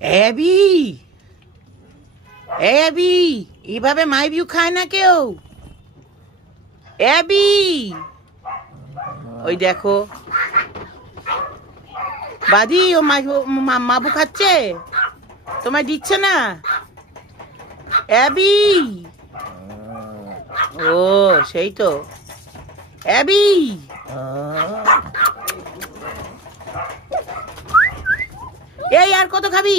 Abby, Abby, এভাবে মাইবিউ খায় না কেউ। অ্যাবি, ওই দেখো বাদি, ও মাবু খাচ্ছে, তোমায় দিচ্ছে না। অ্যাবি, ও সেই তো। অ্যাবি, এই আর কত খাবি?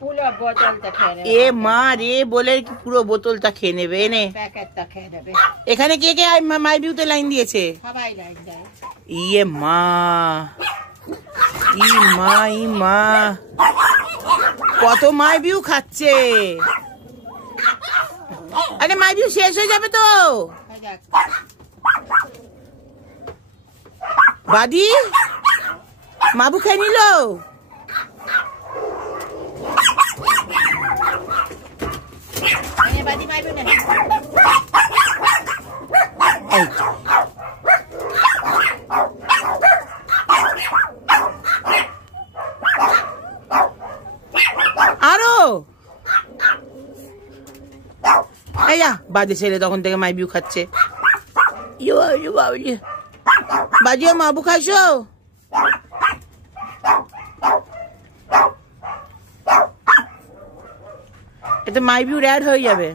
পুরো বোতলটা খেয়ে নেবে। এ মা রে, বলে কি পুরো বোতলটা খেয়ে নেবে? এনে প্যাকেটটা খেয়ে নেবে। এখানে কে কে মাইবিউতে লাইন দিয়েছে? সবাই লাইন দেয়। ইয়ে মা, ই মা, ই মা, কত মাইবিউ খাচ্ছে। আরে মাইবিউ শেষ হয়ে যাবে তো। বাদি, মাবু খেয়ে নিল। আরো বাজে ছেলে তখন থেকে মাইবিউ খাচ্ছে। বাজিও মাবু খাইছো? এতে মাইবিউ অ্যাড হয়ে যাবে।